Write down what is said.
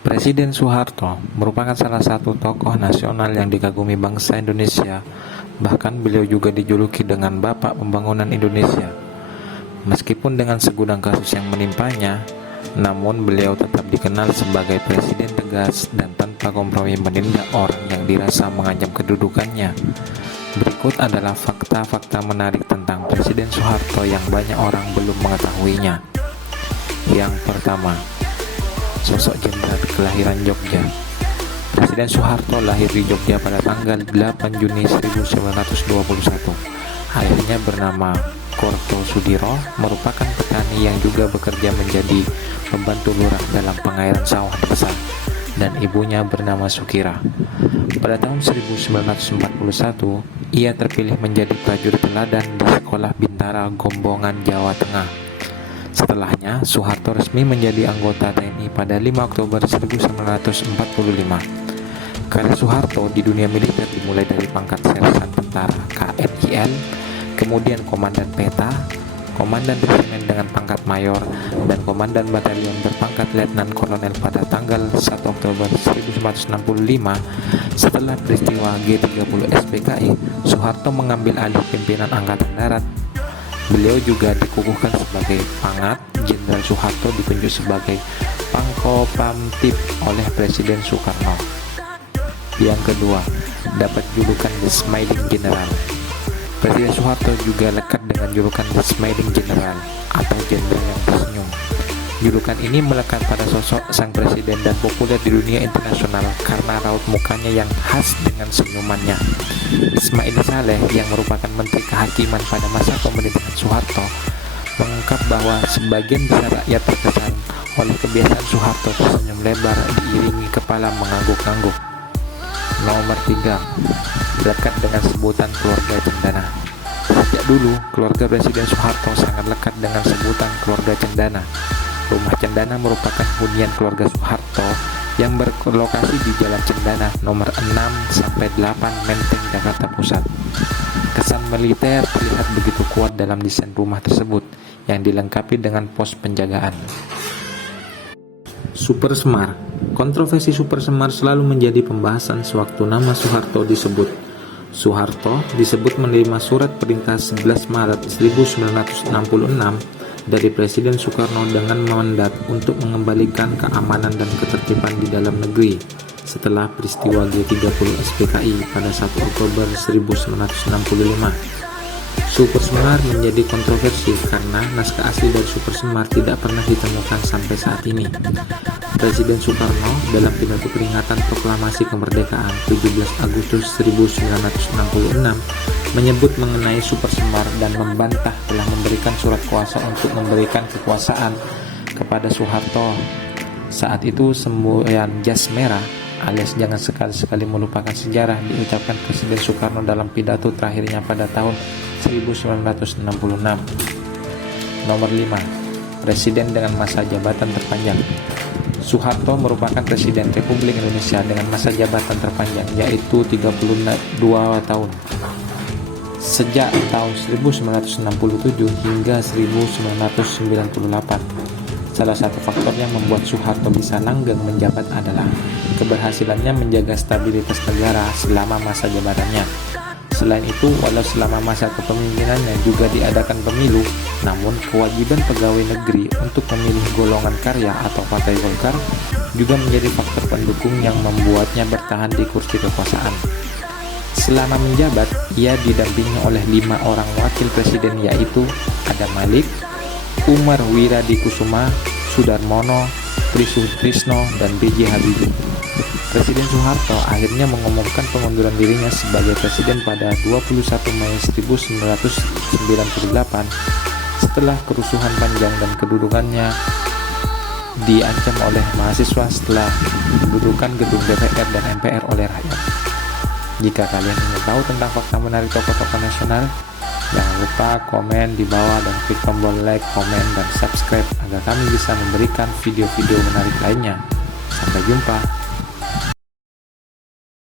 Presiden Soeharto merupakan salah satu tokoh nasional yang dikagumi bangsa Indonesia. Bahkan beliau juga dijuluki dengan Bapak Pembangunan Indonesia. Meskipun dengan segudang kasus yang menimpanya, namun beliau tetap dikenal sebagai presiden tegas dan tanpa kompromi menindak orang yang dirasa mengancam kedudukannya. Berikut adalah fakta-fakta menarik tentang Presiden Soeharto yang banyak orang belum mengetahuinya. Yang pertama, sosok jenderal kelahiran Jogja. Presiden Soeharto lahir di Jogja pada tanggal 8 Juni 1921. Ayahnya bernama Kortosudiro, merupakan petani yang juga bekerja menjadi pembantu lurah dalam pengairan sawah desa, dan ibunya bernama Sukira. Pada tahun 1941, ia terpilih menjadi prajurit teladan di Sekolah Bintara Gombongan, Jawa Tengah. Setelahnya, Soeharto resmi menjadi anggota TNI pada 5 Oktober 1945. Karir Soeharto di dunia militer dimulai dari pangkat sersan tentara KNIL, kemudian komandan peta, komandan resimen dengan pangkat mayor, dan komandan batalion berpangkat letnan kolonel pada tanggal 1 Oktober 1965. Setelah peristiwa G30 SPKI, Soeharto mengambil alih pimpinan Angkatan Darat. Beliau juga dikukuhkan sebagai Pangat. Jenderal Soeharto ditunjuk sebagai Pangkopamtib oleh Presiden Soekarno. Yang kedua, dapat julukan The Smiling General. Presiden Soeharto juga lekat dengan julukan The Smiling General atau jenderal yang tersenyum. Julukan ini melekat pada sosok sang presiden dan populer di dunia internasional karena raut mukanya yang khas dengan senyumannya. Ismail Saleh yang merupakan Menteri Kehakiman pada masa pemerintahan Soeharto mengungkap bahwa sebagian besar rakyat terkesan oleh kebiasaan Soeharto tersenyum lebar diiringi kepala mengangguk-angguk. Nomor 3, lekat dengan sebutan keluarga cendana. Sejak dulu, keluarga Presiden Soeharto sangat lekat dengan sebutan keluarga cendana. Rumah Cendana merupakan hunian keluarga Soeharto yang berlokasi di Jalan Cendana nomor 6-8 Menteng, Jakarta Pusat. Kesan militer terlihat begitu kuat dalam desain rumah tersebut yang dilengkapi dengan pos penjagaan. Super Semar. Kontroversi Super Semar selalu menjadi pembahasan sewaktu nama Soeharto disebut. Soeharto disebut menerima surat perintah 11 Maret 1966 dari Presiden Soekarno dengan mandat untuk mengembalikan keamanan dan ketertiban di dalam negeri setelah peristiwa G30 SPKI pada 1 Oktober 1965. Super Semar menjadi kontroversi karena naskah asli dari Super Semar tidak pernah ditemukan sampai saat ini. Presiden Soekarno dalam pidato peringatan proklamasi kemerdekaan 17 Agustus 1966 menyebut mengenai Super Semar dan membantah telah memberikan surat kuasa untuk memberikan kekuasaan kepada Soeharto. Saat itu semboyan jas merah alias jangan sekali-sekali melupakan sejarah diucapkan Presiden Soekarno dalam pidato terakhirnya pada tahun 1966. Nomor 5, Presiden dengan masa jabatan terpanjang. Soeharto merupakan Presiden Republik Indonesia dengan masa jabatan terpanjang yaitu 32 tahun. Sejak tahun 1967 hingga 1998. Salah satu faktor yang membuat Soeharto bisa langgeng menjabat adalah keberhasilannya menjaga stabilitas negara selama masa jabatannya. Selain itu, walau selama masa kepemimpinannya juga diadakan pemilu, namun kewajiban pegawai negeri untuk memilih golongan karya atau partai Golkar juga menjadi faktor pendukung yang membuatnya bertahan di kursi kekuasaan. Selama menjabat, ia didampingi oleh 5 orang wakil presiden yaitu Adam Malik, Umar Wiradikusuma, Sudarmono, Trisutrisno, dan B.J. Habibie. Presiden Soeharto akhirnya mengumumkan pengunduran dirinya sebagai presiden pada 21 Mei 1998 setelah kerusuhan panjang dan kedudukannya diancam oleh mahasiswa setelah mendudukan gedung DPR dan MPR oleh rakyat. Jika kalian ingin tahu tentang fakta menarik tokoh-tokoh nasional, jangan lupa komen di bawah dan klik tombol like, komen, dan subscribe agar kami bisa memberikan video-video menarik lainnya. Sampai jumpa.